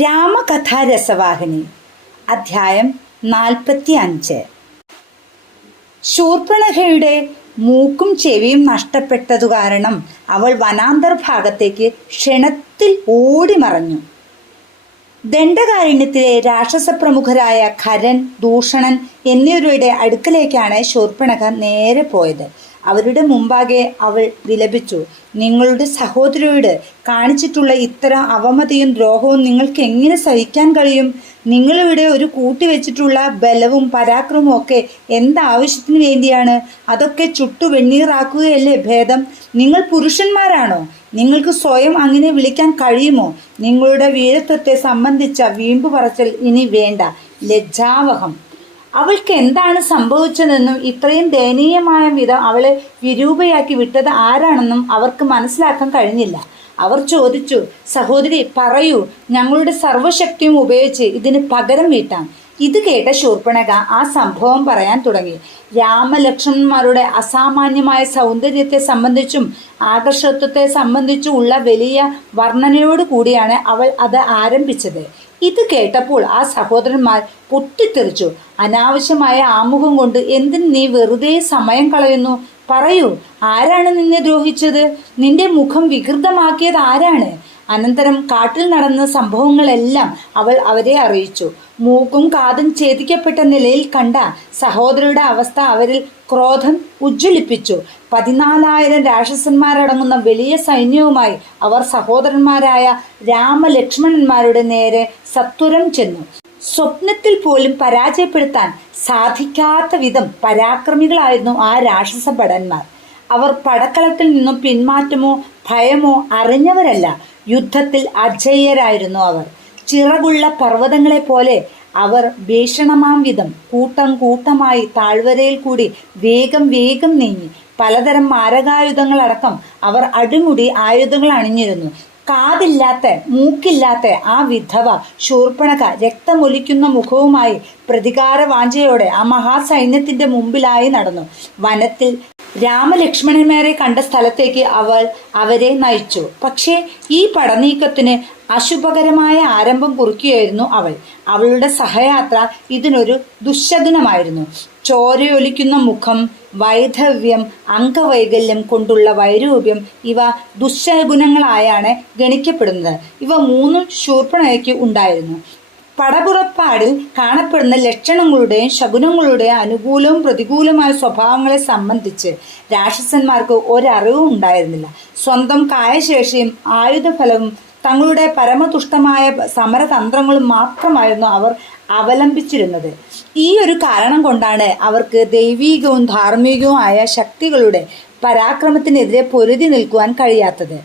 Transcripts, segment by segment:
രാമകഥാരസവാഹിനി അധ്യായം 45. ശൂർപ്പണഖയുടെ മൂക്കും ചെവിയും നഷ്ടപ്പെട്ടതു കാരണം അവൾ വനാന്തർഭാഗത്തേക്ക് ക്ഷണത്തിൽ ഓടിമറഞ്ഞു. ദണ്ഡകാരണ്യത്തിലെ രാക്ഷസ പ്രമുഖരായ ഖരൻ, ദൂഷണൻ എന്നിവരുടെ അടുക്കലേക്കാണ് ശൂർപ്പണഖ നേരെ പോയത്. അവരുടെ മുമ്പാകെ അവൾ വിലപിച്ചു. നിങ്ങളുടെ സഹോദരിയോട് കാണിച്ചിട്ടുള്ള ഇത്തരം അവമതിയും ദ്രോഹവും നിങ്ങൾക്ക് എങ്ങനെ സഹിക്കാൻ കഴിയും? നിങ്ങളിവിടെ ഒരു കൂട്ടിവെച്ചിട്ടുള്ള ബലവും പരാക്രമവും ഒക്കെ എന്താവശ്യത്തിന് വേണ്ടിയാണ്? അതൊക്കെ ചുട്ടു വെണ്ണീറാക്കുകയല്ലേ ഭേദം. നിങ്ങൾ പുരുഷന്മാരാണോ? നിങ്ങൾക്ക് സ്വയം അങ്ങനെ വിളിക്കാൻ കഴിയുമോ? നിങ്ങളുടെ വീരത്വത്തെ സംബന്ധിച്ച വീമ്പ് പറച്ചൽ ഇനി വേണ്ട. ലജ്ജാവഹം. അവൾക്ക് എന്താണ് സംഭവിച്ചതെന്നും ഇത്രയും ദയനീയമായ വിധം അവളെ വിരൂപയാക്കി വിട്ടത് ആരാണെന്നും അവർക്ക് മനസ്സിലാക്കാൻ കഴിഞ്ഞില്ല. അവർ ചോദിച്ചു, സഹോദരി പറയൂ, ഞങ്ങളുടെ സർവ്വശക്തിയും ഉപയോഗിച്ച് ഇതിന് പകരം വീട്ടാം. ഇത് കേട്ട ശൂർപ്പണഖ ആ സംഭവം പറയാൻ തുടങ്ങി. രാമലക്ഷ്മണന്മാരുടെ അസാമാന്യമായ സൗന്ദര്യത്തെ സംബന്ധിച്ചും ആകർഷത്വത്തെ സംബന്ധിച്ചും ഉള്ള വലിയ വർണ്ണനയോട് കൂടിയാണ് അവൾ അത് ആരംഭിച്ചത്. ഇത് കേട്ടപ്പോൾ ആ സഹോദരന്മാർ പൊട്ടിത്തെറിച്ചു. അനാവശ്യമായ ആമുഖം കൊണ്ട് എന്തിന് നീ വെറുതെ സമയം കളയുന്നു? പറയൂ, ആരാണ് നിന്നെ ദ്രോഹിച്ചത്? നിന്റെ മുഖം വികൃതമാക്കിയത് ആരാണ്? അനന്തരം കാട്ടിൽ നടന്ന സംഭവങ്ങളെല്ലാം അവൾ അവരെ അറിയിച്ചു. മൂക്കും കാതും ഛേദിക്കപ്പെട്ട നിലയിൽ കണ്ട സഹോദരിയുടെ അവസ്ഥ അവരിൽ ക്രോധം ഉജ്ജ്വലിപ്പിച്ചു. 14,000 രാക്ഷസന്മാരടങ്ങുന്ന വലിയ സൈന്യവുമായി അവർ സഹോദരന്മാരായ രാമലക്ഷ്മണന്മാരുടെ നേരെ സത്വരം ചെന്നു. സ്വപ്നത്തിൽ പോലും പരാജയപ്പെടുത്താൻ സാധിക്കാത്ത വിധം പരാക്രമികളായിരുന്നു ആ രാക്ഷസ ഭടന്മാർ. അവർ പടക്കളത്തിൽ നിന്നും പിന്മാറ്റമോ ഭയമോ അറിഞ്ഞവരല്ല. യുദ്ധത്തിൽ അജയ്യരായിരുന്നു അവർ. ചിറകുള്ള പർവ്വതങ്ങളെ പോലെ അവർ ഭീഷണമാം വിധം കൂട്ടം കൂട്ടമായി താഴ്വരയിൽ കൂടി വേഗം വേഗം നീങ്ങി. പലതരം മാരകായുധങ്ങളടക്കം അവർ അടിമുടി ആയുധങ്ങൾ അണിഞ്ഞിരുന്നു. കാതില്ലാത്ത മൂക്കില്ലാത്ത ആ വിധവ ശൂർപ്പണഖ രക്തമൊലിക്കുന്ന മുഖവുമായി പ്രതികാര വാഞ്ചയോടെ ആ മഹാസൈന്യത്തിന്റെ മുമ്പിലായി നടന്നു. വനത്തിൽ രാമലക്ഷ്മണന്മാരെ കണ്ട സ്ഥലത്തേക്ക് അവൾ അവരെ നയിച്ചു. പക്ഷേ ഈ പടനീക്കത്തിന് അശുഭകരമായ ആരംഭം കുറിക്കുകയായിരുന്നു അവൾ. അവളുടെ സഹയാത്ര ഇതിനൊരു ദുശ്ശകുനമായിരുന്നു. ചോരയൊലിക്കുന്ന മുഖം, വൈധവ്യം, അംഗവൈകല്യം കൊണ്ടുള്ള വൈരൂപ്യം ഇവ ദുശ്ശകുനങ്ങളായാണ് ഗണിക്കപ്പെടുന്നത്. ഇവ മൂന്നും ശൂർപ്പണഖയ്ക്ക് ഉണ്ടായിരുന്നു. പടപുറപ്പാടിൽ കാണപ്പെടുന്ന ലക്ഷണങ്ങളുടെയും ശകുനങ്ങളുടെയും അനുകൂലവും പ്രതികൂലമായ സ്വഭാവങ്ങളെ സംബന്ധിച്ച് രാക്ഷസന്മാർക്ക് ഒരറിവും ഉണ്ടായിരുന്നില്ല. സ്വന്തം കായശേഷിയും ആയുധഫലവും തങ്ങളുടെ പരമതുഷ്ടമായ സമരതന്ത്രങ്ങളും മാത്രമായിരുന്നു അവർ അവലംബിച്ചിരുന്നത്. ഈ ഒരു കാരണം കൊണ്ടാണ് അവർക്ക് ദൈവീകവും ധാർമ്മികവും ആയ ശക്തികളുടെ പരാക്രമത്തിനെതിരെ പൊരുതി നിൽക്കുവാൻ കഴിയാത്തത്.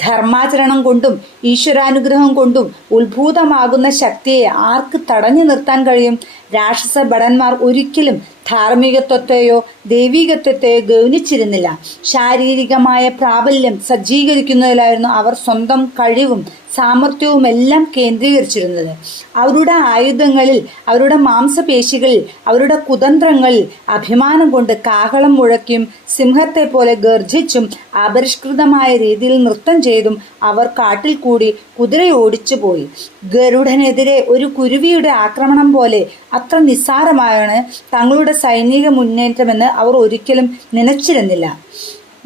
ധർമാചരണം കൊണ്ടും ഈശ്വരാനുഗ്രഹം കൊണ്ടും ഉത്ഭൂതമാകുന്ന ശക്തിയെ ആർക്ക് തടഞ്ഞു നിർത്താൻ കഴിയും? രാക്ഷസ ഭടന്മാർ ഒരിക്കലും ധാർമ്മികത്വത്തെയോ ദൈവികത്വത്തെയോ ഗൗനിച്ചിരുന്നില്ല. ശാരീരികമായ പ്രാബല്യം സജ്ജീകരിക്കുന്നതിലായിരുന്നു അവർ സ്വന്തം കഴിവും സാമർഥ്യവും എല്ലാം കേന്ദ്രീകരിച്ചിരുന്നത്. അവരുടെ ആയുധങ്ങളിൽ, അവരുടെ മാംസപേശികളിൽ, അവരുടെ കുതന്ത്രങ്ങളിൽ അഭിമാനം കൊണ്ട് കാഹളം മുഴക്കിയും സിംഹത്തെ പോലെ ഗർജിച്ചും അപരിഷ്കൃതമായ രീതിയിൽ നൃത്തം ചെയ്തും അവർ കാട്ടിൽ കൂടി കുതിരയോടിച്ചു പോയി. ഗരുഡനെതിരെ ഒരു കുരുവിയുടെ ആക്രമണം പോലെ അത്ര നിസ്സാരമായാണ് തങ്ങളുടെ സൈനിക മുന്നേറ്റമെന്ന് അവർ ഒരിക്കലും നനച്ചിരുന്നില്ല.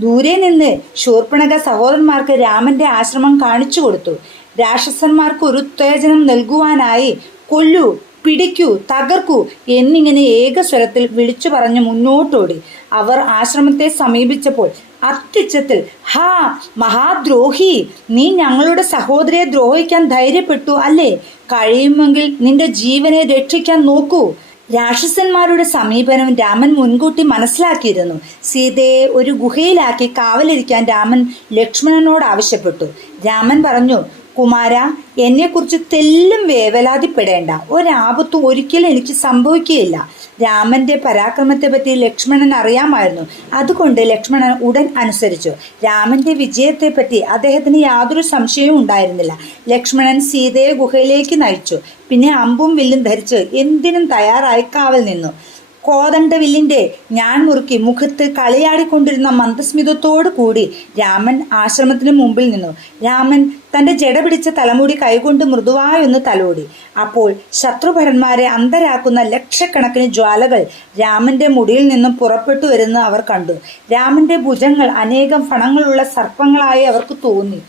ദൂരെ നിന്ന് ശൂർപ്പണഖ സഹോദരന്മാർക്ക് രാമന്റെ ആശ്രമം കാണിച്ചു കൊടുത്തു. രാക്ഷസന്മാർക്ക് ഒരു ഉത്തേജനം നൽകുവാനായി കൊല്ലൂ, പിടിക്കൂ, തകർക്കൂ എന്നിങ്ങനെ ഏകസ്വരത്തിൽ വിളിച്ചു പറഞ്ഞ് മുന്നോട്ടോടി. അവർ ആശ്രമത്തെ സമീപിച്ചപ്പോൾ അത്യുച്ചത്തിൽ, ഹാ മഹാദ്രോഹി, നീ ഞങ്ങളുടെ സഹോദരിയെ ദ്രോഹിക്കാൻ ധൈര്യപ്പെട്ടു അല്ലേ? കഴിയുമെങ്കിൽ നിന്റെ ജീവനെ രക്ഷിക്കാൻ നോക്കൂ. രാക്ഷസന്മാരുടെ സമീപനം രാമൻ മുൻകൂട്ടി മനസ്സിലാക്കിയിരുന്നു. സീതയെ ഒരു ഗുഹയിലാക്കി കാവലിരിക്കാൻ രാമൻ ലക്ഷ്മണനോട് ആവശ്യപ്പെട്ടു. രാമൻ പറഞ്ഞു, കുമാര, എന്നെക്കുറിച്ച് തെല്ലും വേവലാതിപ്പെടേണ്ട. ഒരാപത്തും ഒരിക്കലും എനിക്ക് സംഭവിക്കുകയില്ല. രാമന്റെ പരാക്രമത്തെപ്പറ്റി ലക്ഷ്മണൻ അറിയാമായിരുന്നു. അതുകൊണ്ട് ലക്ഷ്മണൻ ഉടൻ അനുസരിച്ചു. രാമന്റെ വിജയത്തെപ്പറ്റി അദ്ദേഹത്തിന് യാതൊരു സംശയവും ഉണ്ടായിരുന്നില്ല. ലക്ഷ്മണൻ സീതയെ ഗുഹയിലേക്ക് നയിച്ചു. പിന്നെ അമ്പും വില്ലും ധരിച്ച് എന്തിനും തയ്യാറായി കാവൽ നിന്നു. കോതണ്ടവില്ലിന്റെ ഞാൻ മുറുക്കി മുഖത്ത് കളിയാടിക്കൊണ്ടിരുന്ന മന്ദസ്മിതത്തോടു കൂടി രാമൻ ആശ്രമത്തിന് മുമ്പിൽ നിന്നു. രാമൻ തന്റെ ജട പിടിച്ച തലമുടി കൈകൊണ്ട് മൃദുവായൊന്ന് തലോടി. അപ്പോൾ ശത്രുഭടന്മാരെ അന്ധരാക്കുന്ന ലക്ഷക്കണക്കിന് ജ്വാലകൾ രാമന്റെ മുടിയിൽ നിന്നും പുറപ്പെട്ടു വരുന്നത് അവർ കണ്ടു. രാമന്റെ ഭുജങ്ങൾ അനേകം ഫണങ്ങളുള്ള സർപ്പങ്ങളായി അവർക്ക് തോന്നി.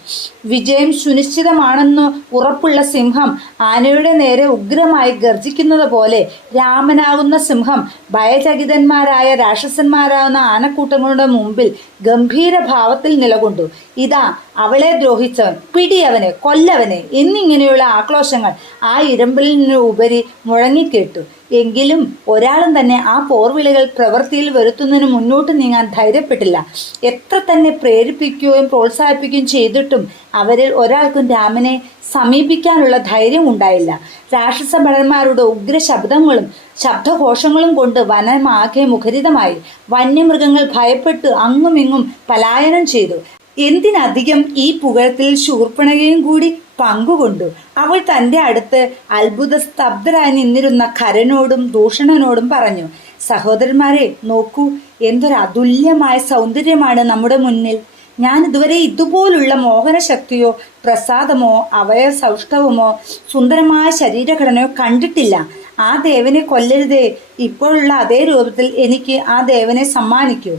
വിജയം സുനിശ്ചിതമാണെന്ന് ഉറപ്പുള്ള സിംഹം ആനയുടെ നേരെ ഉഗ്രമായി ഗർജിക്കുന്നത് പോലെ രാമനാകുന്ന സിംഹം ഭയചകിതന്മാരായ രാക്ഷസന്മാരാകുന്ന ആനക്കൂട്ടങ്ങളുടെ മുമ്പിൽ ഗംഭീര ഭാവത്തിൽ നിലകൊണ്ടു. ഇതാ അവളെ ദ്രോഹിച്ചവൻ, പിടിയവനെ, കൊല്ലവനെ എന്നിങ്ങനെയുള്ള ആക്രോശങ്ങൾ ആ ഇരമ്പലിന് ഉപരി മുഴങ്ങിക്കേട്ടു. എങ്കിലും ഒരാളും തന്നെ ആ പോർവിളികൾ പ്രവൃത്തിയിൽ വരുത്തുന്നതിന് മുന്നോട്ട് നീങ്ങാൻ ധൈര്യപ്പെട്ടില്ല. എത്ര തന്നെ പ്രേരിപ്പിക്കുകയും പ്രോത്സാഹിപ്പിക്കുകയും ചെയ്തിട്ടും അവരിൽ ഒരാൾക്കും രാമനെ സമീപിക്കാനുള്ള ധൈര്യം ഉണ്ടായില്ല. രാക്ഷസ ഭടന്മാരുടെ ഉഗ്ര ശബ്ദങ്ങളും ശബ്ദഘോഷങ്ങളും കൊണ്ട് വനമാകെ മുഖരിതമായി. വന്യമൃഗങ്ങൾ ഭയപ്പെട്ട് അങ്ങുമിങ്ങും പലായനം ചെയ്തു. എന്തിനധികം ഈ പുകഴത്തിൽ ശൂർപ്പണകയും കൂടി പങ്കുകൊണ്ടു. അവൾ തന്റെ അടുത്ത് അത്ഭുത സ്തബ്ധരായി നിന്നിരുന്ന ഖരനോടും ദൂഷണനോടും പറഞ്ഞു, സഹോദരന്മാരെ, നോക്കൂ, എന്തൊരു അതുല്യമായ സൗന്ദര്യമാണ് നമ്മുടെ മുന്നിൽ. ഞാൻ ഇതുവരെ ഇതുപോലുള്ള മോഹനശക്തിയോ പ്രസാദമോ അവയവ സൗഷ്ഠവമോ സുന്ദരമായ ശരീരഘടനയോ കണ്ടിട്ടില്ല. ആ ദേവനെ കൊല്ലരുതേ. ഇപ്പോഴുള്ള അതേ രൂപത്തിൽ എനിക്ക് ആ ദേവനെ സമ്മാനിക്കൂ.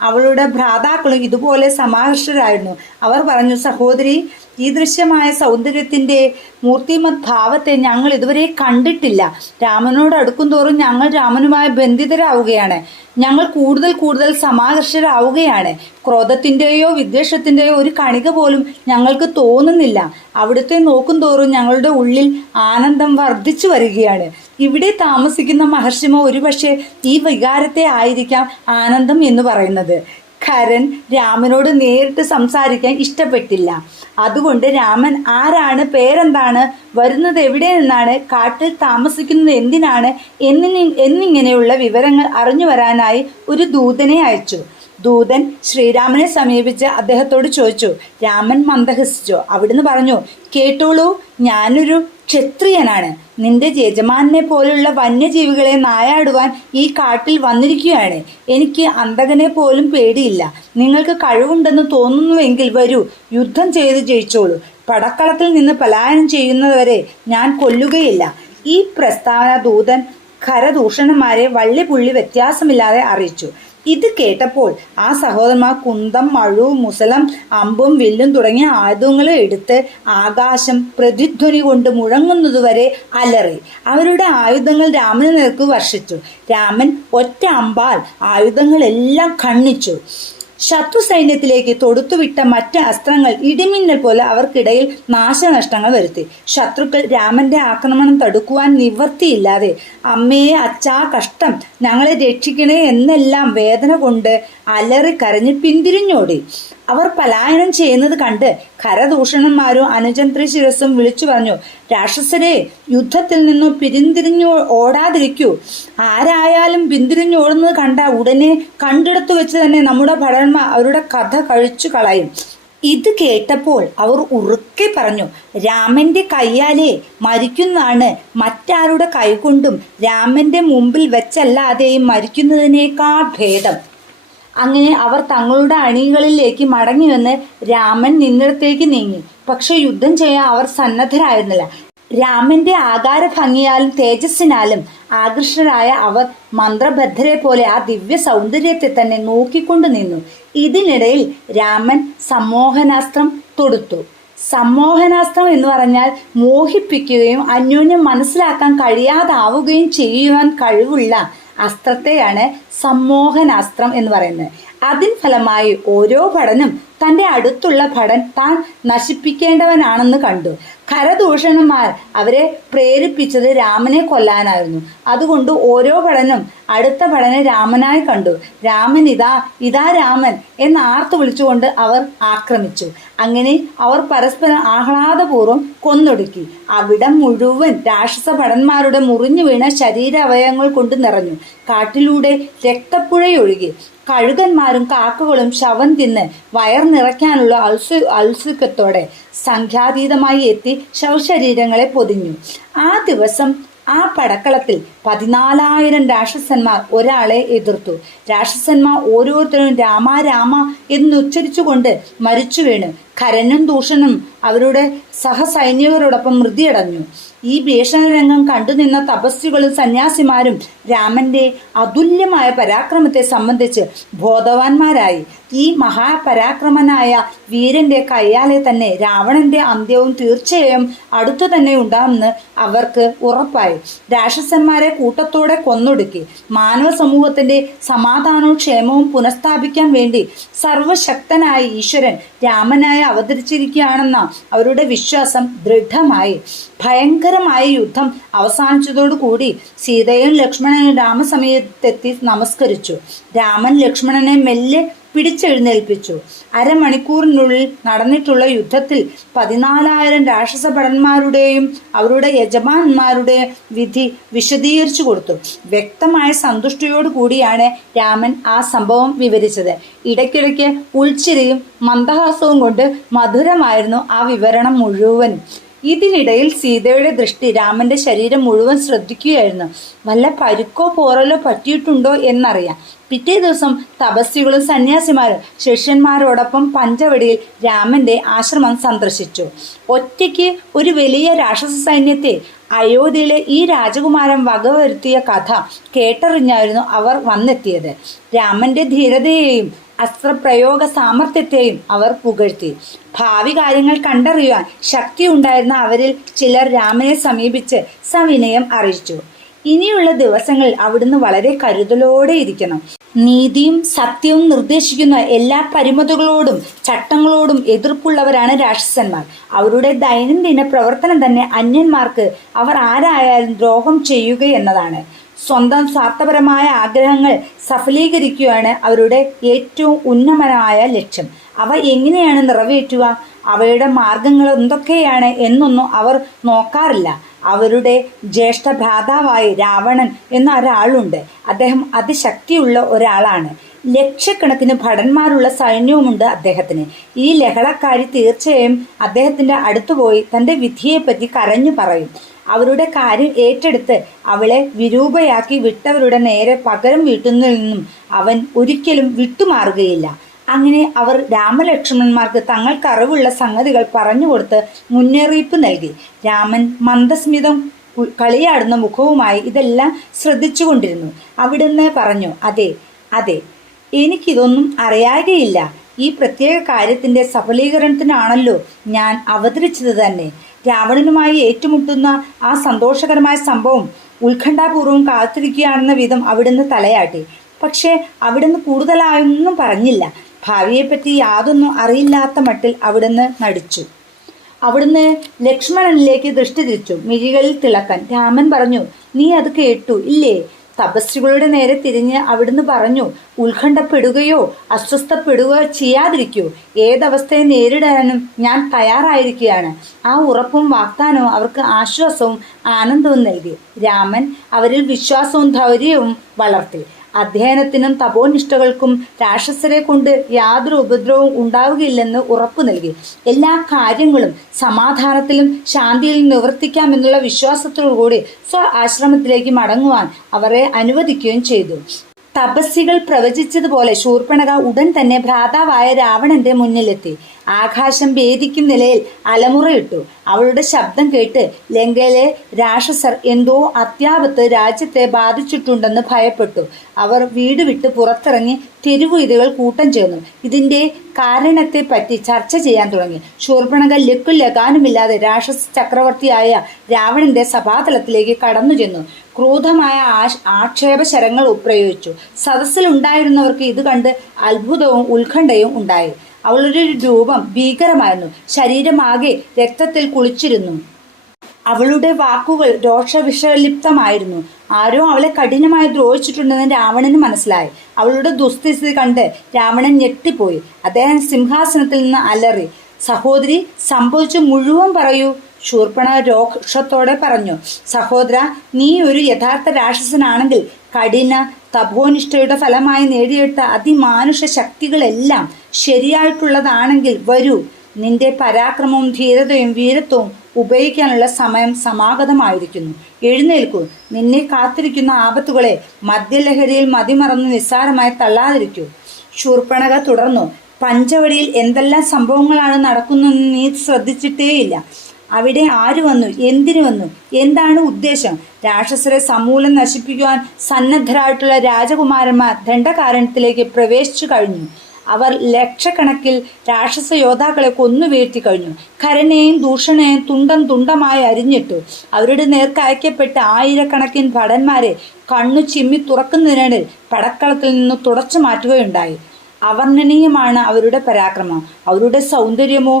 അവളുടെ ഭ്രാതാക്കളും ഇതുപോലെ സമാകർഷരായിരുന്നു. അവർ പറഞ്ഞു, സഹോദരി, ഈ ദൃശ്യമായ സൗന്ദര്യത്തിന്റെ മൂർത്തിമത് ഭാവത്തെ ഞങ്ങൾ ഇതുവരെ കണ്ടിട്ടില്ല. രാമനോട് അടുക്കും തോറും ഞങ്ങൾ രാമനുമായി ബന്ധിതരാവുകയാണ്. ഞങ്ങൾ കൂടുതൽ കൂടുതൽ സമാകർഷരാവുകയാണ്. ക്രോധത്തിന്റെയോ വിദ്വേഷത്തിന്റെയോ ഒരു കണിക പോലും ഞങ്ങൾക്ക് തോന്നുന്നില്ല. അവിടുത്തെ നോക്കും തോറും ഞങ്ങളുടെ ഉള്ളിൽ ആനന്ദം വർദ്ധിച്ചു വരികയാണ്. ഇവിടെ താമസിക്കുന്ന മഹർഷിമ ഒരുപക്ഷെ ഈ വികാരത്തെ ആയിരിക്കാം ആനന്ദം എന്ന് പറയുന്നത്. ഖരൻ രാമനോട് നേരിട്ട് സംസാരിക്കാൻ ഇഷ്ടപ്പെട്ടില്ല. അതുകൊണ്ട് രാമൻ ആരാണ്, പേരെന്താണ്, വരുന്നത് എവിടെ നിന്നാണ്, കാട്ടിൽ താമസിക്കുന്നത് എന്തിനാണ് എന്നിങ്ങനെയുള്ള വിവരങ്ങൾ അറിഞ്ഞു വരാനായി ഒരു ദൂതനെ അയച്ചു. ദൂതൻ ശ്രീരാമനെ സമീപിച്ച് അദ്ദേഹത്തോട് ചോദിച്ചു. രാമൻ മന്ദഹസിച്ചു. അവിടുന്ന് പറഞ്ഞു, കേട്ടോളൂ, ഞാനൊരു ക്ഷത്രിയനാണ്. നിന്റെ യജമാനെ പോലുള്ള വന്യജീവികളെ നായാടുവാൻ ഈ കാട്ടിൽ വന്നിരിക്കുകയാണ്. എനിക്ക് അന്തകനെ പോലും പേടിയില്ല. നിങ്ങൾക്ക് കഴിവുണ്ടെന്ന് തോന്നുന്നുവെങ്കിൽ വരൂ, യുദ്ധം ചെയ്ത് ജയിച്ചോളൂ. പടക്കളത്തിൽ നിന്ന് പലായനം ചെയ്യുന്നവരെ ഞാൻ കൊല്ലുകയില്ല. ഈ പ്രസ്താവന ദൂതൻ ഖരദൂഷണന്മാരെ വള്ളിപുള്ളി വ്യത്യാസമില്ലാതെ അറിയിച്ചു. ഇത് കേട്ടപ്പോൾ ആ സഹോദരന്മാർ കുന്തം, മഴു, മുസലം, അമ്പും വില്ലും തുടങ്ങിയ ആയുധങ്ങളും എടുത്ത് ആകാശം പ്രതിധ്വനി കൊണ്ട് മുഴങ്ങുന്നതുവരെ അലറി. അവരുടെ ആയുധങ്ങൾ രാമന് നേർക്ക് വർഷിച്ചു. രാമൻ ഒറ്റ അമ്പാൽ ആയുധങ്ങളെല്ലാം ഖണ്ഡിച്ചു. ശത്രു സൈന്യത്തിലേക്ക് തൊടുത്തുവിട്ട മറ്റ് അസ്ത്രങ്ങൾ ഇടിമിന്നൽ പോലെ അവർക്കിടയിൽ നാശനഷ്ടങ്ങൾ വരുത്തി. ശത്രുക്കൾ രാമന്റെ ആക്രമണം തടുക്കുവാൻ നിവർത്തിയില്ലാതെ അമ്മേ, അച്ഛാ, കഷ്ടം, ഞങ്ങളെ രക്ഷിക്കണേ എന്നെല്ലാം വേദന കൊണ്ട് അലറി കരഞ്ഞ് പിന്തിരിഞ്ഞോടി. അവർ പലായനം ചെയ്യുന്നത് കണ്ട് ഖരദൂഷണന്മാരും അനുചന്ദ്ര ശിരസും വിളിച്ചു പറഞ്ഞു, രാക്ഷസരെ, യുദ്ധത്തിൽ നിന്നും പിന്തിരിഞ്ഞു ഓടാതിരിക്കൂ. ആരായാലും പിന്തിരിഞ്ഞോടുന്നത് കണ്ട ഉടനെ കണ്ടിടത്തു വെച്ച് തന്നെ നമ്മുടെ ഭടന്മാർ അവരുടെ കഥ കഴിച്ചു കളയും. ഇത് കേട്ടപ്പോൾ അവർ ഉറക്കെ പറഞ്ഞു, രാമന്റെ കയ്യാലെ മരിക്കുന്നതാണ് മറ്റാരുടെ കൈകൊണ്ടും രാമന്റെ മുമ്പിൽ വെച്ചല്ലാതെയും മരിക്കുന്നതിനേക്കാൾ ഭേദം. അങ്ങനെ അവർ തങ്ങളുടെ അണികളിലേക്ക് മടങ്ങി വന്ന് രാമൻ നിന്നിടത്തേക്ക് നീങ്ങി. പക്ഷെ യുദ്ധം ചെയ്യാൻ അവർ സന്നദ്ധരായിരുന്നില്ല. രാമന്റെ ആകാര ഭംഗിയാലും തേജസ്സിനാലും ആകൃഷ്ടരായ അവർ മന്ത്രബദ്ധരെ പോലെ ആ ദിവ്യ സൗന്ദര്യത്തെ തന്നെ നോക്കിക്കൊണ്ടു നിന്നു. ഇതിനിടയിൽ രാമൻ സമ്മോഹനാസ്ത്രം തൊടുത്തു. സമ്മോഹനാസ്ത്രം എന്ന് പറഞ്ഞാൽ മോഹിപ്പിക്കുകയും അന്യോന്യം മനസ്സിലാക്കാൻ കഴിയാതാവുകയും ചെയ്യുവാൻ കഴിവുള്ള അസ്ത്രത്തെയാണ് സമ്മോഹനാസ്ത്രം എന്ന് പറയുന്നത്. അതിൻ ഫലമായി ഓരോ ഭടനും തന്റെ അടുത്തുള്ള ഭടൻ താൻ നശിപ്പിക്കേണ്ടവനാണെന്ന് കണ്ടു. ഖരദൂഷണന്മാർ അവരെ പ്രേരിപ്പിച്ചത് രാമനെ കൊല്ലാനായിരുന്നു. അതുകൊണ്ട് ഓരോ ഭടനും അടുത്ത ഭടനെ രാമനായി കണ്ടു. രാമൻ ഇതാ രാമൻ എന്ന് ആർത്തു വിളിച്ചുകൊണ്ട് അവർ ആക്രമിച്ചു. അങ്ങനെ അവർ പരസ്പരം ആഹ്ലാദപൂർവ്വം കൊന്നൊടുക്കി. അവിടം മുഴുവൻ രാക്ഷസ ഭടന്മാരുടെ മുറിഞ്ഞു വീണ ശരീരാവയവങ്ങൾ കൊണ്ട് നിറഞ്ഞു. കാട്ടിലൂടെ രക്തപ്പുഴയൊഴുകി. കഴുകന്മാരും കാക്കകളും ശവം തിന്ന് വയർ നിറയ്ക്കാനുള്ള ഔത്സുക്യത്തോടെ സംഖ്യാതീതമായി എത്തി ശവശരീരങ്ങളെ പൊതിഞ്ഞു. ആ ദിവസം ആ പടക്കളത്തിൽ 14,000 രാക്ഷസന്മാർ ഒരാളെ എതിർത്തു. രാക്ഷസന്മാർ ഓരോരുത്തരും രാമ രാമ എന്നുച്ചരിച്ചുകൊണ്ട് മരിച്ചു വീണ് ഖരനും ദൂഷണനും അവരുടെ സഹസൈനികരോടൊപ്പം മൃതിയടഞ്ഞു. ഈ ഭീഷണരംഗം കണ്ടുനിന്ന തപസ്വികളും സന്യാസിമാരും രാമന്റെ അതുല്യമായ പരാക്രമത്തെ സംബന്ധിച്ച് ബോധവാന്മാരായി. ഈ മഹാപരാക്രമനായ വീരന്റെ കയ്യാലെ തന്നെ രാവണന്റെ അന്ത്യവും തീർച്ചയായും അടുത്തു തന്നെ ഉണ്ടാകുമെന്ന് അവർക്ക് ഉറപ്പായി. രാക്ഷസന്മാരെ കൂട്ടത്തോടെ കൊന്നൊടുക്കി മാനവ സമൂഹത്തിന്റെ സമാധാനവും ക്ഷേമവും പുനഃസ്ഥാപിക്കാൻ വേണ്ടി സർവശക്തനായ ഈശ്വരൻ രാമനായി അവതരിച്ചിരിക്കുകയാണെന്ന അവരുടെ വിശ്വാസം ദൃഢമായി. ഭയങ്കരമായ യുദ്ധം അവസാനിച്ചതോടുകൂടി സീതയും ലക്ഷ്മണനും രാമസമയത്തെത്തി നമസ്കരിച്ചു. രാമൻ ലക്ഷ്മണനെ മെല്ലെ പിടിച്ചെഴുന്നേൽപ്പിച്ചു. അരമണിക്കൂറിനുള്ളിൽ നടന്നിട്ടുള്ള യുദ്ധത്തിൽ 14,000 രാക്ഷസ ഭടന്മാരുടെയും അവരുടെ യജമാന്മാരുടെയും വിധി വിശദീകരിച്ചു കൊടുത്തു. വ്യക്തമായ സന്തുഷ്ടിയോടുകൂടിയാണ് രാമൻ ആ സംഭവം വിവരിച്ചത്. ഇടയ്ക്കിടയ്ക്ക് ഉൾച്ചിരിയും മന്ദഹാസവും കൊണ്ട് മധുരമായിരുന്നു ആ വിവരണം മുഴുവനും. ഇതിനിടയിൽ സീതയുടെ ദൃഷ്ടി രാമന്റെ ശരീരം മുഴുവൻ ശ്രദ്ധിക്കുകയായിരുന്നു. വല്ല പരുക്കോ പോറലോ പറ്റിയിട്ടുണ്ടോ എന്നറിയാം. പിറ്റേ ദിവസം തപസ്വികളും സന്യാസിമാരും ശിഷ്യന്മാരോടൊപ്പം പഞ്ചവടിയിൽ രാമന്റെ ആശ്രമം സന്ദർശിച്ചു. ഒറ്റയ്ക്ക് ഒരു വലിയ രാക്ഷസ സൈന്യത്തെ അയോധ്യയിലെ ഈ രാജകുമാരൻ വകവരുത്തിയ കഥ കേട്ടറിഞ്ഞായിരുന്നു അവർ വന്നെത്തിയത്. രാമന്റെ ധീരതയെയും അസ്ത്രപ്രയോഗ സാമർഥ്യത്തെയും അവർ പുകഴ്ത്തി. ഭാവി കാര്യങ്ങൾ കണ്ടറിയുവാൻ ശക്തി ഉണ്ടായിരുന്ന അവരിൽ ചിലർ രാമനെ സമീപിച്ച് സവിനയം അറിയിച്ചു. ഇനിയുള്ള ദിവസങ്ങളിൽ അവിടുന്ന് വളരെ കരുതലോടെ ഇരിക്കണം. നീതിയും സത്യവും നിർദ്ദേശിക്കുന്ന എല്ലാ പരിമിതികളോടും ചട്ടങ്ങളോടും എതിർപ്പുള്ളവരാണ് രാക്ഷസന്മാർ. അവരുടെ ദൈനംദിന പ്രവർത്തനം തന്നെ അന്യന്മാർക്ക് അവർ ആരായാലും ദ്രോഹം ചെയ്യുക എന്നതാണ്. സ്വന്തം സ്വാർത്ഥപരമായ ആഗ്രഹങ്ങൾ സഫലീകരിക്കുകയാണ് അവരുടെ ഏറ്റവും ഉന്നതമായ ലക്ഷ്യം. അവ എങ്ങനെയാണ് നിറവേറ്റുക, അവയുടെ മാർഗങ്ങൾ എന്തൊക്കെയാണ് എന്നൊന്നും അവർ നോക്കാറില്ല. അവരുടെ ജ്യേഷ്ഠ ഭ്രാതാവായി രാവണൻ എന്ന ഒരാളുണ്ട്. അദ്ദേഹം അതിശക്തിയുള്ള ഒരാളാണ്. ലക്ഷക്കണക്കിന് ഭടന്മാരുള്ള സൈന്യവുമുണ്ട് അദ്ദേഹത്തിന്. ഈ ലഹളക്കാരി തീർച്ചയായും അദ്ദേഹത്തിന്റെ അടുത്തുപോയി തന്റെ വിധിയെപ്പറ്റി കരഞ്ഞു പറയും. അവരുടെ കാര്യം ഏറ്റെടുത്ത് അവളെ വിരൂപയാക്കി വിട്ടവരുടെ നേരെ പകരം വീട്ടുന്നതിൽ നിന്നും അവൻ ഒരിക്കലും വിട്ടുമാറുകയില്ല. അങ്ങനെ അവർ രാമലക്ഷ്മണന്മാർക്ക് തങ്ങൾക്ക് അറിവുള്ള സംഗതികൾ പറഞ്ഞുകൊടുത്ത് മുന്നറിയിപ്പ് നൽകി. രാമൻ മന്ദസ്മിതം കളിയാടുന്ന മുഖവുമായി ഇതെല്ലാം ശ്രദ്ധിച്ചുകൊണ്ടിരുന്നു. അവിടുന്ന് പറഞ്ഞു, അതെ അതെ, എനിക്കിതൊന്നും അറിയാകയില്ല. ഈ പ്രത്യേക കാര്യത്തിന്റെ സഫലീകരണത്തിനാണല്ലോ ഞാൻ അവതരിച്ചത് തന്നെ. രാവണനുമായി ഏറ്റുമുട്ടുന്ന ആ സന്തോഷകരമായ സംഭവം ഉത്കണ്ഠാപൂർവ്വം കാത്തിരിക്കുകയാണെന്ന വിധം അവിടുന്ന് തലയാട്ടി. പക്ഷേ അവിടുന്ന് കൂടുതലായൊന്നും പറഞ്ഞില്ല. ഭാവിയെപ്പറ്റി യാതൊന്നും അറിയില്ലാത്ത മട്ടിൽ അവിടുന്ന് നടിച്ചു. അവിടുന്ന് ലക്ഷ്മണനിലേക്ക് ദൃഷ്ടി തിരിച്ചു, മിഴികളിൽ തിളക്കാൻ. രാമൻ പറഞ്ഞു, നീ അത് കേട്ടു ഇല്ലേ? തപസ്വികളുടെ നേരെ തിരിഞ്ഞ് അവിടുന്ന് പറഞ്ഞു, ഉത്കണ്ഠപ്പെടുകയോ അസ്വസ്ഥപ്പെടുകയോ ചെയ്യാതിരിക്കൂ. ഏതവസ്ഥയെ നേരിടാനും ഞാൻ തയ്യാറായിരിക്കുകയാണ്. ആ ഉറപ്പും വാഗ്ദാനവും അവർക്ക് ആശ്വാസവും ആനന്ദവും നൽകി. രാമൻ അവരിൽ വിശ്വാസവും ധൈര്യവും വളർത്തി. അധ്യയനത്തിനും തപോനിഷ്ഠകൾക്കും രാക്ഷസരെ കൊണ്ട് യാതൊരു ഉപദ്രവവും ഉണ്ടാവുകയില്ലെന്ന് ഉറപ്പു നൽകി. എല്ലാ കാര്യങ്ങളും സമാധാനത്തിലും ശാന്തിയിലും നിവർത്തിക്കാമെന്നുള്ള വിശ്വാസത്തോടുകൂടി ആശ്രമത്തിലേക്ക് മടങ്ങുവാൻ അവരെ അനുവദിക്കുകയും ചെയ്തു. തപസ്സികൾ പ്രവചിച്ചതുപോലെ ശൂർപ്പണഖ ഉടൻ തന്നെ ഭ്രാതാവായ രാവണന്റെ മുന്നിലെത്തി. ആകാശം ഭേദിക്കും നിലയിൽ അലമുറയിട്ടു. അവളുടെ ശബ്ദം കേട്ട് ലങ്കയിലെ രാക്ഷസർ എന്തോ അത്യാപത്ത് രാജ്യത്തെ ബാധിച്ചിട്ടുണ്ടെന്ന് ഭയപ്പെട്ടു. അവർ വീട് വിട്ട് പുറത്തിറങ്ങി തെരുവുയിലുകൾ കൂട്ടം ചേർന്നു. ഇതിന്റെ കാരണത്തെപ്പറ്റി ചർച്ച ചെയ്യാൻ തുടങ്ങി. ശൂർപ്പണഖ ലക്കും ലഗാനുമില്ലാതെ രാക്ഷസ ചക്രവർത്തിയായ രാവണന്റെ സഭാതലത്തിലേക്ക് കടന്നു ചെന്നു. ക്രൂരമായ ആക്ഷേപശരങ്ങൾ പ്രയോഗിച്ചു. സദസ്സിലുണ്ടായിരുന്നവർക്ക് ഇത് കണ്ട് അത്ഭുതവും ഉത്കണ്ഠയും ഉണ്ടായി. അവളുടെ രൂപം ഭീകരമായിരുന്നു. ശരീരമാകെ രക്തത്തിൽ കുളിച്ചിരുന്നു. അവളുടെ വാക്കുകൾ രോഷവിഷലിപ്തമായിരുന്നു. ആരോ അവളെ കഠിനമായി ദ്രോഹിച്ചിട്ടുണ്ടെന്ന് രാവണന് മനസ്സിലായി. അവളുടെ ദുസ്ഥിതി കണ്ട് രാവണൻ ഞെട്ടിപ്പോയി. അദ്ദേഹം സിംഹാസനത്തിൽ നിന്ന് അലറി, സഹോദരി, സംഭവിച്ചു മുഴുവൻ പറയൂ. ശൂർപ്പണഖ രോക്ഷത്തോടെ പറഞ്ഞു, സഹോദര, നീ ഒരു യഥാർത്ഥ രാക്ഷസനാണെങ്കിൽ കഠിന തപോനിഷ്ഠയുടെ ഫലമായി നേടിയെടുത്ത അതിമാനുഷ ശക്തികളെല്ലാം ശരിയായിട്ടുള്ളതാണെങ്കിൽ വരൂ. നിന്റെ പരാക്രമവും ധീരതയും വീരത്വവും ഉപയോഗിക്കാനുള്ള സമയം സമാഗതമായിരിക്കുന്നു. എഴുന്നേൽക്കൂ, നിന്നെ കാത്തിരിക്കുന്ന ആപത്തുകളെ മദ്യലഹരിയിൽ മതിമറന്ന് നിസ്സാരമായി തള്ളാതിരിക്കൂ. ശൂർപ്പണഖ തുടർന്നു, പഞ്ചവടിയിൽ എന്തെല്ലാം സംഭവങ്ങളാണ് നടക്കുന്നതെന്ന് നീ ശ്രദ്ധിച്ചിട്ടേയില്ല. അവിടെ ആര് വന്നു, എന്തിനു വന്നു, എന്താണ് ഉദ്ദേശം? രാക്ഷസരെ സമൂലം നശിപ്പിക്കുവാൻ സന്നദ്ധരായിട്ടുള്ള രാജകുമാരന്മാർ ദണ്ഡകാരണ്യത്തിലേക്ക് പ്രവേശിച്ചു കഴിഞ്ഞു. അവർ ലക്ഷക്കണക്കിൽ രാക്ഷസ യോദ്ധാക്കളെ കൊന്നു വീഴ്ത്തി കഴിഞ്ഞു. ഖരനെയും ദൂഷണയെയും തുണ്ടം തുണ്ടമായി അരിഞ്ഞിട്ടു. അവരുടെ നേർക്ക് അയക്കപ്പെട്ട ആയിരക്കണക്കിന് ഭടന്മാരെ കണ്ണു ചിമ്മി തുറക്കുന്നതിനിടയിൽ പടക്കളത്തിൽ നിന്ന് തുടച്ചു മാറ്റുകയുണ്ടായി. അവർണ്ണനീയമാണ് അവരുടെ പരാക്രമം, അവരുടെ സൗന്ദര്യമോ.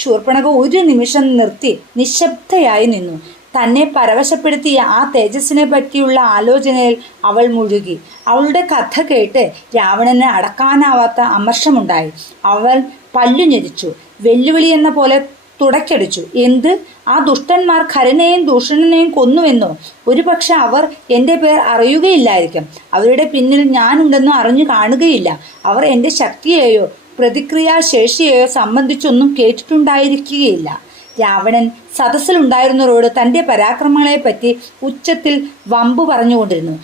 ശൂർപ്പണഖ ഒരു നിമിഷം നിർത്തി നിശബ്ദയായി നിന്നു. തന്നെ പരവശപ്പെടുത്തിയ ആ തേജസ്സിനെ പറ്റിയുള്ള ആലോചനയിൽ അവൾ മുഴുകി. അവളുടെ കഥ കേട്ട് രാവണന് അടക്കാനാവാത്ത അമർഷമുണ്ടായി. അവൻ പല്ലു ഞെരിച്ചു, വെല്ലുവിളി എന്ന പോലെ തുടക്കടിച്ചു. എന്ത്? ആ ദുഷ്ടന്മാർ ഖരനെയും ദൂഷണനെയും കൊന്നുവെന്നോ? ഒരുപക്ഷെ അവർ എൻ്റെ പേർ അറിയുകയില്ലായിരിക്കും. അവരുടെ പിന്നിൽ ഞാനുണ്ടെന്നോ അറിഞ്ഞു കാണുകയില്ല. അവർ എൻ്റെ ശക്തിയെയോ പ്രതിക്രിയാശേഷിയെയോ സംബന്ധിച്ചൊന്നും കേട്ടിട്ടുണ്ടായിരിക്കുകയില്ല. രാവണൻ സദസ്സിലുണ്ടായിരുന്നവരോട് തൻ്റെ പരാക്രമങ്ങളെപ്പറ്റി ഉച്ചത്തിൽ വമ്പു പറഞ്ഞുകൊണ്ടിരുന്നു.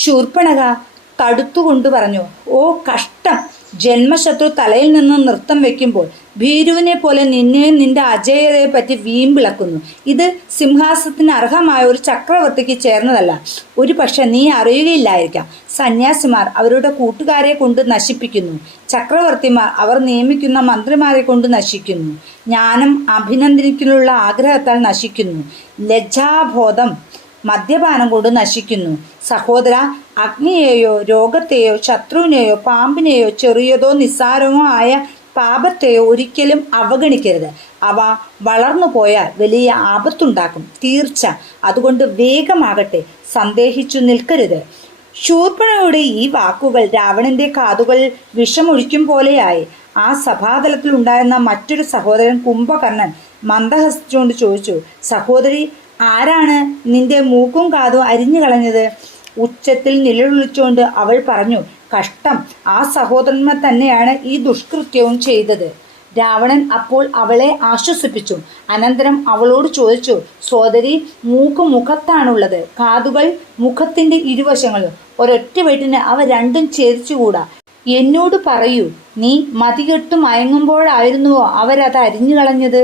ശൂർപ്പണഖ തടുത്തുകൊണ്ട് പറഞ്ഞു, ഓ കഷ്ടം! ജന്മശത്രു തലയിൽ നിന്ന് നൃത്തം വെക്കുമ്പോൾ ഭീരുവിനെ പോലെ നിന്നെയും നിന്റെ അജയതയെ പറ്റി വീമ്പിളക്കുന്നു. ഇത് സിംഹാസനത്തിന് അർഹമായ ഒരു ചക്രവർത്തിക്ക് ചേർന്നതല്ല. ഒരു പക്ഷെ നീ അറിയുകയില്ലായിരിക്കാം, സന്യാസിമാർ അവരുടെ കൂട്ടുകാരെ കൊണ്ട് നശിപ്പിക്കുന്നു. ചക്രവർത്തിമാർ അവർ നിയമിക്കുന്ന മന്ത്രിമാരെ കൊണ്ട് നശിക്കുന്നു. ജ്ഞാനം അഭിനന്ദിക്കാനുള്ള ആഗ്രഹത്താൽ നശിക്കുന്നു. ലജ്ജാബോധം മദ്യപാനം കൊണ്ട് നശിക്കുന്നു. സഹോദര, അഗ്നിയെയോ രോഗത്തെയോ ശത്രുവിനെയോ പാമ്പിനെയോ ചെറിയതോ നിസ്സാരമോ ആയ പാപത്തെയോ ഒരിക്കലും അവഗണിക്കരുത്. അവ വളർന്നു പോയാൽ വലിയ ആപത്തുണ്ടാക്കും, തീർച്ച. അതുകൊണ്ട് വേഗമാകട്ടെ, സന്ദേഹിച്ചു നിൽക്കരുത്. ശൂർപ്പണഖയുടെ ഈ വാക്കുകൾ രാവണന്റെ കാതുകളിൽ വിഷമൊഴിക്കും പോലെയായി. ആ സഭാതലത്തിൽ ഉണ്ടായിരുന്ന മറ്റൊരു സഹോദരൻ കുംഭകർണൻ മന്ദഹസിച്ചുകൊണ്ട് ചോദിച്ചു, സഹോദരി, ആരാണ് നിന്റെ മൂക്കും കാതും അരിഞ്ഞു കളഞ്ഞത്? ഉച്ചത്തിൽ നിലവിളിച്ചുകൊണ്ട് അവൾ പറഞ്ഞു, കഷ്ടം, ആ സഹോദരന്മാർ തന്നെയാണ് ഈ ദുഷ്കൃത്യവും ചെയ്തത്. രാവണൻ അപ്പോൾ അവളെ ആശ്വസിപ്പിച്ചു. അനന്തരം അവളോട് ചോദിച്ചു, സോദരി, മൂക്ക് മുഖത്താണുള്ളത്, കാതുകൾ മുഖത്തിന്റെ ഇരുവശങ്ങളും. ഒരൊറ്റ വെട്ടിന് അവ രണ്ടും ഛേദിച്ചുകൂടാ. എന്നോട് പറയൂ, നീ മതികെട്ടു മയങ്ങുമ്പോഴായിരുന്നുവോ അവരത് അരിഞ്ഞു കളഞ്ഞത്?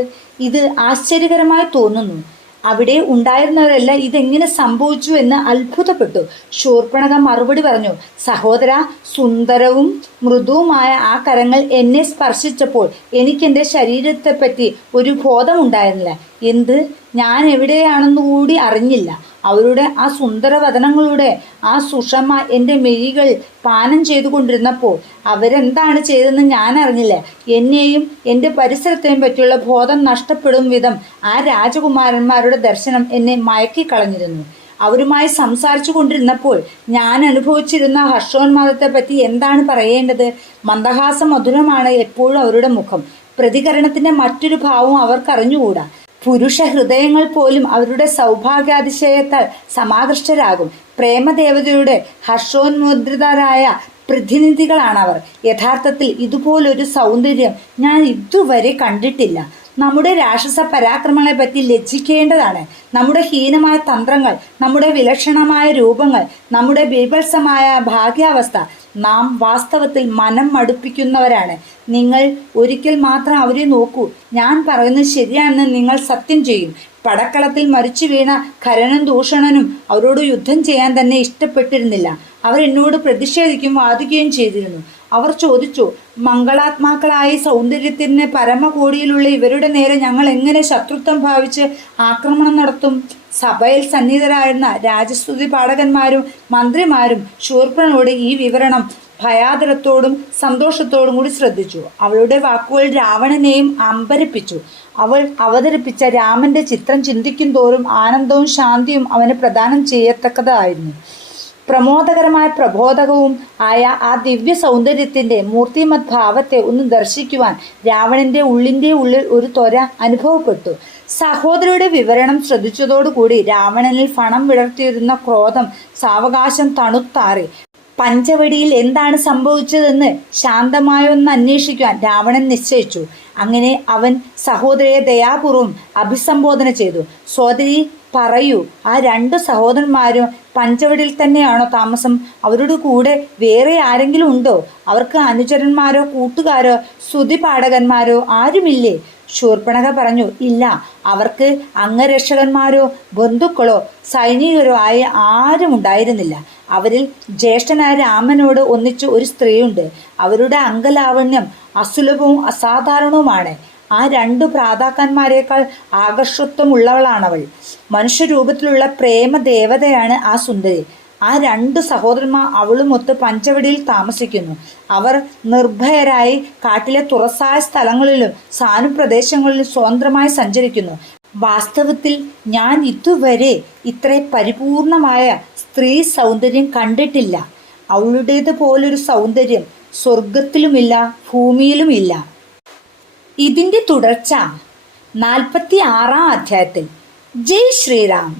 ഇത് ആശ്ചര്യകരമായി തോന്നുന്നു. അവിടെ ഉണ്ടായിരുന്നവരെല്ലാം ഇതെങ്ങനെ സംഭവിച്ചു എന്ന് അത്ഭുതപ്പെട്ടു. ശൂർപ്പണഖ മറുപടി പറഞ്ഞു, സഹോദര, സുന്ദരവും മൃദുവുമായ ആ കരങ്ങൾ എന്നെ സ്പർശിച്ചപ്പോൾ എനിക്കെൻ്റെ ശരീരത്തെപ്പറ്റി ഒരു ബോധമുണ്ടായിരുന്നില്ല. എന്ത്? ഞാൻ എവിടെയാണെന്നുകൂടി അറിഞ്ഞില്ല. അവരുടെ ആ സുന്ദരവദനങ്ങളുടെ ആ സുഷമ എൻ്റെ മെഴികൾ പാനം ചെയ്തുകൊണ്ടിരുന്നപ്പോൾ അവരെന്താണ് ചെയ്തതെന്ന് ഞാൻ അറിഞ്ഞില്ല. എന്നെയും എൻ്റെ പരിസരത്തെയും പറ്റിയുള്ള ബോധം നഷ്ടപ്പെടും വിധം ആ രാജകുമാരന്മാരുടെ ദർശനം എന്നെ മയക്കിക്കളഞ്ഞിരുന്നു. അവരുമായി സംസാരിച്ചു കൊണ്ടിരുന്നപ്പോൾ ഞാൻ അനുഭവിച്ചിരുന്ന ഹർഷോന്മാദത്തെ പറ്റി എന്താണ് പറയേണ്ടത്? മന്ദഹാസ മധുരമാണ് എപ്പോഴും അവരുടെ മുഖം. പ്രതികരണത്തിൻ്റെ മറ്റൊരു ഭാവവും അവർക്കറിഞ്ഞുകൂടാ. പുരുഷ ഹൃദയങ്ങൾ പോലും അവരുടെ സൗഭാഗ്യാതിശയത്താൽ സമാകൃഷ്ടരാകും. പ്രേമദേവതയുടെ ഹർഷോന്മുദ്രിതരായ പ്രതിനിധികളാണവർ. യഥാർത്ഥത്തിൽ ഇതുപോലൊരു സൗന്ദര്യം ഞാൻ ഇതുവരെ കണ്ടിട്ടില്ല. നമ്മുടെ രാക്ഷസ പരാക്രമങ്ങളെ പറ്റി ലജ്ജിക്കേണ്ടതാണ്. നമ്മുടെ ഹീനമായ തന്ത്രങ്ങൾ, നമ്മുടെ വിലക്ഷണമായ രൂപങ്ങൾ, നമ്മുടെ ബീഭത്സമായ ഭാഗ്യാവസ്ഥ. നാം വാസ്തവത്തിൽ മനം മടുപ്പിക്കുന്നവരാണ്. നിങ്ങൾ ഒരിക്കൽ മാത്രം അവരെ നോക്കൂ. ഞാൻ പറയുന്നത് ശരിയാണെന്ന് നിങ്ങൾ സത്യം ചെയ്യും. പടക്കളത്തിൽ മരിച്ചു വീണ ഖരനും ദൂഷണനും അവരോട് യുദ്ധം ചെയ്യാൻ തന്നെ ഇഷ്ടപ്പെട്ടിരുന്നില്ല. അവർ എന്നോട് പ്രതിഷേധിക്കുകയും വാദിക്കുകയും ചെയ്തിരുന്നു. അവർ ചോദിച്ചു, മംഗളാത്മാക്കളായി സൗന്ദര്യത്തിന് പരമകോടിയിലുള്ള ഇവരുടെ നേരെ ഞങ്ങൾ എങ്ങനെ ശത്രുത്വം ഭാവിച്ച് ആക്രമണം നടത്തും? സഭയിൽ സന്നിഹിതരായിരുന്ന രാജസ്തുതി പാഠകന്മാരും മന്ത്രിമാരും ശൂർപ്പണഖയോട് ഈ വിവരണം ഭയാദരത്തോടും സന്തോഷത്തോടും കൂടി ശ്രദ്ധിച്ചു. അവളുടെ വാക്കുകൾ രാവണനെയും അമ്പരപ്പിച്ചു. അവൾ അവതരിപ്പിച്ച രാമന്റെ ചിത്രം ചിന്തിക്കും തോറും ആനന്ദവും ശാന്തിയും അവന് പ്രദാനം ചെയ്യത്തക്കതായിരുന്നു. പ്രമോദകരമായ പ്രബോധകവും ആയ ആ ദിവ്യ സൗന്ദര്യത്തിൻ്റെ മൂർത്തിമത് ഭാവത്തെ ഒന്ന് ദർശിക്കുവാൻ രാവണന്റെ ഉള്ളിൻ്റെ ഉള്ളിൽ ഒരു ത്വര അനുഭവപ്പെട്ടു. സഹോദരിയുടെ വിവരണം ശ്രദ്ധിച്ചതോടുകൂടി രാവണനിൽ ഫണം വിടർത്തിയിരുന്ന ക്രോധം സാവകാശം തണുത്താറി. പഞ്ചവടിയിൽ എന്താണ് സംഭവിച്ചതെന്ന് ശാന്തമായൊന്ന് അന്വേഷിക്കുവാൻ രാവണൻ നിശ്ചയിച്ചു. അങ്ങനെ അവൻ സഹോദരിയെ ദയാപൂർവം അഭിസംബോധന ചെയ്തു. സോദരി, പറയൂ, ആ 2 സഹോദരന്മാരും പഞ്ചവടിയിൽ തന്നെയാണോ താമസം? അവരുടെ കൂടെ വേറെ ആരെങ്കിലും ഉണ്ടോ? അവർക്ക് അനുചരന്മാരോ കൂട്ടുകാരോ സ്തുതിപാഠകന്മാരോ ആരുമില്ലേ? ശൂർപ്പണഖ പറഞ്ഞു, ഇല്ല, അവർക്ക് അംഗരക്ഷകന്മാരോ ബന്ധുക്കളോ സൈനികരോ ആയ ആരും ഉണ്ടായിരുന്നില്ല. അവരിൽ ജ്യേഷ്ഠനായ രാമനോട് ഒന്നിച്ച് ഒരു സ്ത്രീയുണ്ട്. അവരുടെ അംഗലാവണ്യം അസുലഭവും അസാധാരണവുമാണ്. ആ 2 ഭ്രാതാക്കന്മാരെക്കാൾ ആകർഷത്വമുള്ളവളാണവൾ. മനുഷ്യരൂപത്തിലുള്ള പ്രേമ ദേവതയാണ് ആ സുന്ദരി. ആ 2 സഹോദരന്മാർ അവളുമൊത്ത് പഞ്ചവടിയിൽ താമസിക്കുന്നു. അവർ നിർഭയരായി കാട്ടിലെ തുറസായ സ്ഥലങ്ങളിലും സാനുപ്രദേശങ്ങളിലും സ്വതന്ത്രമായി സഞ്ചരിക്കുന്നു. വാസ്തവത്തിൽ ഞാൻ ഇതുവരെ ഇത്ര പരിപൂർണമായ സ്ത്രീ സൗന്ദര്യം കണ്ടിട്ടില്ല. അവളുടേത് പോലൊരു സൗന്ദര്യം സ്വർഗത്തിലുമില്ല, ഭൂമിയിലുമില്ല. ഇതിന്റെ തുടർച്ച 46-ാം അധ്യായത്തിൽ. ജയ് ശ്രീറാം.